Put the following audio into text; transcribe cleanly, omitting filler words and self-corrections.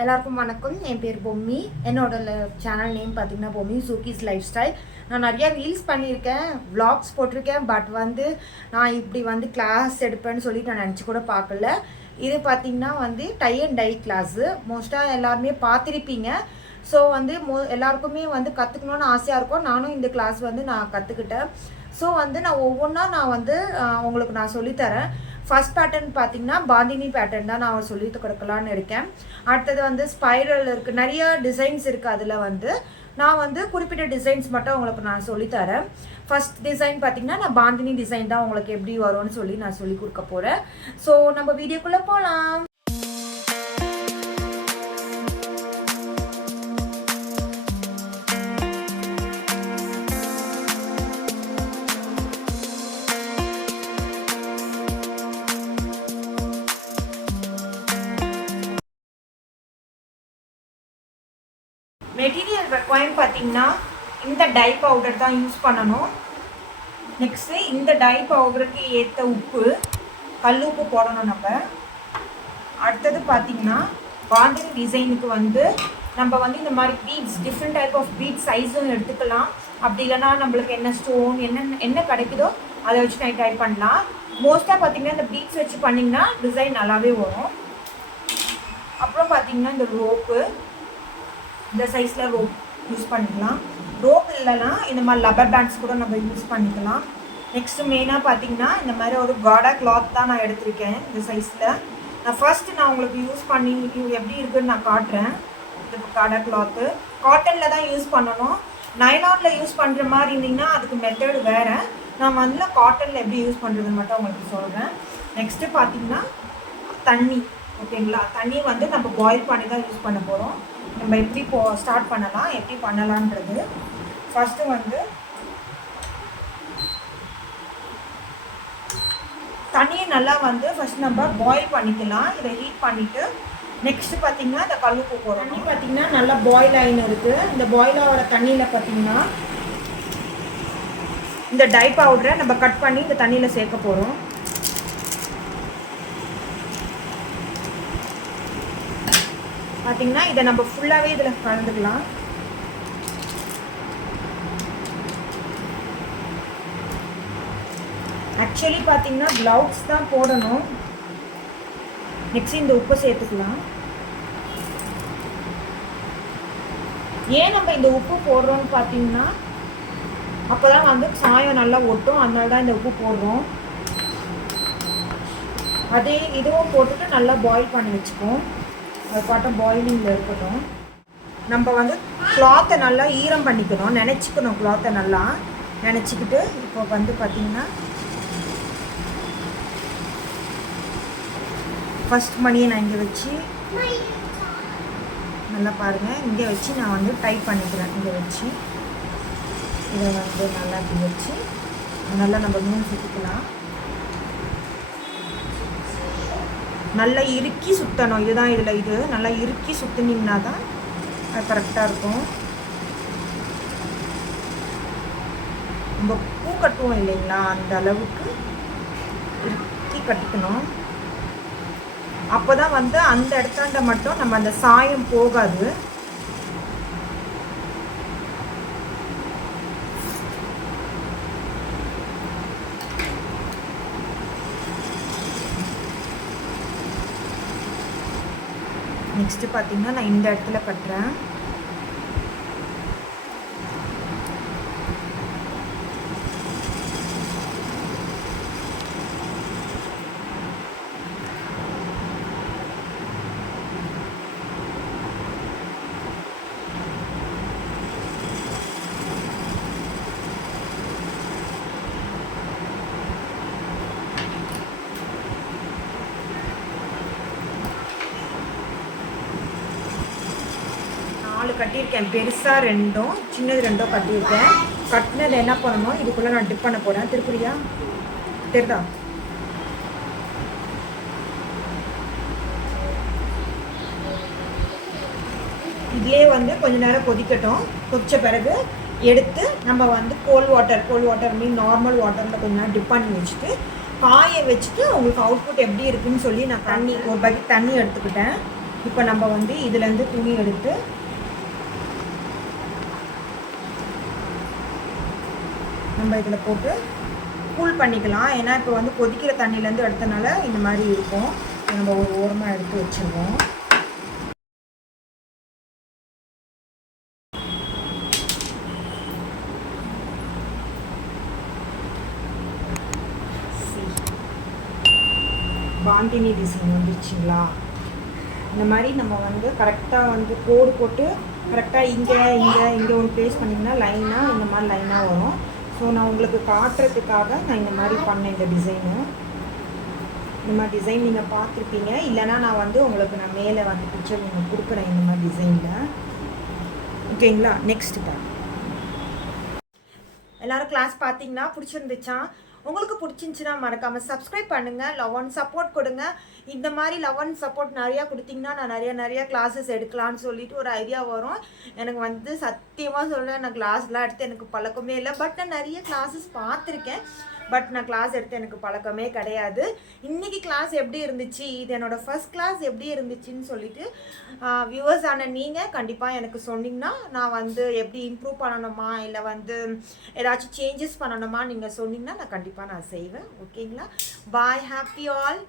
எல்லாருக்கும் வணக்கம். என் பேர் பொம்மி. என்னோட சேனல் நேம் பார்த்தீங்கன்னா பொம்மி சூக்கிஸ் லைஃப் ஸ்டைல். நான் நிறையா ரீல்ஸ் பண்ணியிருக்கேன், விளாக்ஸ் போட்டிருக்கேன். பட் நான் இப்படி கிளாஸ் எடுப்பேன்னு சொல்லி நான் நினச்சி கூட பார்க்கல. இது பார்த்திங்கன்னா டை அண்ட் டை கிளாஸு. மோஸ்ட்டாக எல்லாருமே பார்த்துருப்பீங்க. ஸோ எல்லாருக்குமே கற்றுக்கணுன்னு ஆசையாக இருக்கும். நானும் இந்த கிளாஸ் நான் கற்றுக்கிட்டேன். ஸோ நான் ஒவ்வொன்றா உங்களுக்கு நான் சொல்லித்தரேன். ஃபஸ்ட் பேட்டர்ன் பார்த்தீங்கன்னா பாந்தினி பேட்டர்ன் தான் நான் சொல்லிட்டு கொடுக்கலான்னு இருக்கேன். அடுத்தது ஸ்பைரல் இருக்குது, நிறைய டிசைன்ஸ் இருக்குது. அதில் நான் குறிப்பிட்ட டிசைன்ஸ் மட்டும் உங்களுக்கு நான் சொல்லித்தரேன். ஃபஸ்ட் டிசைன் பார்த்தீங்கன்னா நான் பாந்தினி டிசைன் தான் உங்களுக்கு எப்படி வரும்னு சொல்லி நான் சொல்லி கொடுக்க போகிறேன். ஸோ நம்ம வீடியோக்குள்ளே போகலாம். மெட்டீரியல் ரெக்வயர்மெண்ட் பார்த்தீங்கன்னா இந்த டை பவுடர் தான் யூஸ் பண்ணணும். நெக்ஸ்ட்டு இந்த டை பவுடருக்கு ஏற்ற உப்பு, கல் உப்பு போடணும் நம்ம. அடுத்தது பார்த்தீங்கன்னா பாந்தினி டிசைனுக்கு நம்ம இந்த மாதிரி beads, different type of beads சைஸும் எடுத்துக்கலாம். அப்படி இல்லைனா நம்மளுக்கு என்ன ஸ்டோன் என்ன கிடைக்குதோ அதை வச்சு நான் ட்ரை பண்ணலாம். மோஸ்ட்டாக பார்த்தீங்கன்னா இந்த பீட்ஸ் வச்சு பண்ணிங்கன்னா டிசைன் நல்லாவே வரும். அப்புறம் பார்த்தீங்கன்னா இந்த ரோப்பு, இந்த சைஸில் ரோப் யூஸ் பண்ணிக்கலாம். ரோப் இல்லைனா இந்த மாதிரி லப்பர் பேண்ட்ஸ் கூட நம்ம யூஸ் பண்ணிக்கலாம். நெக்ஸ்ட்டு மெயினாக பார்த்தீங்கன்னா இந்த மாதிரி ஒரு காடா கிளாத் தான் நான் எடுத்திருக்கேன் இந்த சைஸில். நான் உங்களுக்கு யூஸ் பண்ணி எப்படி இருக்குதுன்னு நான் காட்டுறேன். இந்த காடா கிளாத்து காட்டனில் தான் யூஸ் பண்ணணும். நைலானில் யூஸ் பண்ணுற மாதிரி இருந்தீங்கன்னா அதுக்கு மெத்தடு வேறு. நான் காட்டனில் எப்படி யூஸ் பண்ணுறது மட்டும் உங்களுக்கு சொல்கிறேன். நெக்ஸ்ட்டு பார்த்தீங்கன்னா தண்ணி, ஓகேங்களா? தண்ணி நம்ம பாயில் பண்ணி தான் யூஸ் பண்ண போகிறோம். நம்ம எப்படி ஸ்டார்ட் பண்ணலாம், எப்படி பண்ணலான்றது. ஃபஸ்ட்டு தண்ணியை நல்லா ஃபஸ்ட் நம்ம பாயில் பண்ணிக்கலாம். இதை ஹீட் பண்ணிவிட்டு நெக்ஸ்ட்டு பார்த்திங்கன்னா இந்த கல்லுப்பு போடுறோம். தண்ணி பார்த்திங்கன்னா நல்லா பாயில் ஆகின்னு இருக்குது. இந்த பாயில் ஆகிற தண்ணியில் பார்த்திங்கன்னா இந்த டை பவுடரை நம்ம கட் பண்ணி இந்த தண்ணியில் சேர்க்க போகிறோம். பார்த்தீங்கன்னா இதை நம்ம ஃபுல்லாகவே இதில் கலந்துக்கலாம். ஆக்சுவலி பார்த்தீங்கன்னா க்ளவுஸ் தான் போடணும். நெக்ஸ்ட் இந்த உப்பை சேர்த்துக்கலாம். ஏன் நம்ம இந்த உப்பு போடுறோம்னு பார்த்தீங்கன்னா அப்போ தான் சாயம் நல்லா ஒட்டும், அதனால தான் இந்த உப்பு போடுறோம். அதே இதுவும் போட்டுட்டு நல்லா பாயில் பண்ணி வச்சுப்போம். அது பாட்டம் பாயிலிங்கில் இருக்கட்டும். நம்ம கிளாத்தை நல்லா ஈரம் பண்ணிக்கணும், நினச்சிக்கணும். கிளாத்தை நல்லா நினச்சிக்கிட்டு இப்போ பார்த்திங்கன்னா ஃபஸ்ட் மணியை நான் இங்கே வச்சு நல்லா பாருங்கள், இங்கே வச்சு நான் டைட் பண்ணிக்கிறேன். இங்கே வச்சு இதை நல்லா இப்படி வச்சு நல்லா நம்ம நூல் சுற்றிக்கலாம். நல்லா இறுக்கி சுற்றணும். இதுதான் இது நல்லா இறுக்கி சுற்றினீங்கன்னா தான் அது கரெக்டாக இருக்கும். நம்ம பூ கட்டுவோம் இல்லைங்களா, அந்த அளவுக்கு இறுக்கி கட்டிக்கணும். அப்போ தான் அந்த இடத்தாண்ட மட்டும் நம்ம அந்த சாயம் போகாது. நெக்ஸ்ட்டு பார்த்தீங்கன்னா நான் இந்த இடத்துல கட்டுறேன். கட்டியிருக்கேன். பெருசாக ரெண்டும், சின்னது ரெண்டும் கட்டியிருக்கேன். கட்டினது என்ன பண்ணணும், இதுக்குள்ளே நான் டிப் பண்ண போகிறேன். திருப்புரியா தெரியுதா? இதுலேயே கொஞ்ச நேரம் கொதிக்கட்டும். கொதித்த பிறகு எடுத்து நம்ம கோல்ட் வாட்டர் மீன் நார்மல் வாட்டரில் கொஞ்ச நேரம் டிப் பண்ணி வச்சுட்டு காய வச்சுட்டு உங்களுக்கு அவுட்புட் எப்படி இருக்குன்னு சொல்லி நான் ஒரு பக்கெட் தண்ணி எடுத்துக்கிட்டேன். இப்போ நம்ம வந்து இதுலேருந்து துணி எடுத்து நம்ம இதில் போட்டு கூல் பண்ணிக்கலாம். ஏன்னா இப்போ வந்து கொதிக்கிற தண்ணியிலேருந்து எடுத்தனால இந்த மாதிரி இருக்கும். நம்ம ஒரு ஓரமாக எடுத்து வச்சுருவோம். பாந்தினி டிசைன் வந்துருச்சுங்களா? இந்த மாதிரி நம்ம வந்து கரெக்டாக வந்து கோடு போட்டு கரெக்டாக இங்கே ஒன்று ப்ளேஸ் பண்ணிங்கன்னா லைனாக இந்த மாதிரி லைனாக வரும். ஸோ நான் உங்களுக்கு காட்டுறதுக்காக நான் இந்த மாதிரி பண்ணேன். இந்த டிசைனு இந்த மாதிரி டிசைன் நீங்கள் பார்த்துருப்பீங்க. இல்லைனா நான் வந்து உங்களுக்கு நான் மேலே வந்து பிக்சர் நீங்கள் கொடுக்குறேன் இந்த மாதிரி டிசைனில். ஓகேங்களா? நெக்ஸ்ட்டு தான் எல்லோரும் கிளாஸ் பார்த்தீங்கன்னா பிடிச்சிருந்துச்சா? உங்களுக்கு பிடிச்சிருந்துச்சின்னா மறக்காமல் சப்ஸ்கிரைப் பண்ணுங்கள், லவ் அண்ட் சப்போர்ட் கொடுங்க. இந்த மாதிரி லவ் அண்ட் சப்போர்ட் நிறையா கொடுத்தீங்கன்னா நான் நிறையா கிளாஸஸ் எடுக்கலான்னு சொல்லிட்டு ஒரு ஐடியா வரும். எனக்கு வந்து சத்தியமாக சொல்கிறேன், நான் கிளாஸ்லாம் எடுத்து எனக்கு பழக்கமே இல்லை. பட் நான் நிறைய கிளாஸஸ் பார்த்துருக்கேன். பட் நான் கிளாஸ் எடுத்து எனக்கு பழக்கமே கிடையாது. இன்றைக்கி கிளாஸ் எப்படி இருந்துச்சு, இது என்னோடய ஃபர்ஸ்ட் கிளாஸ் எப்படி இருந்துச்சுன்னு சொல்லிட்டு வியூவர்ஸ் ஆன நீங்கள் கண்டிப்பாக எனக்கு சொன்னீங்கன்னா நான் வந்து எப்படி இம்ப்ரூவ் பண்ணணுமா இல்லை வந்து ஏதாச்சும் சேஞ்சஸ் பண்ணணுமா நீங்கள் சொன்னீங்கன்னா நான் கண்டிப்பாக நான் செய்வேன். ஓகேங்களா? பாய், ஹாப்பி ஆல்.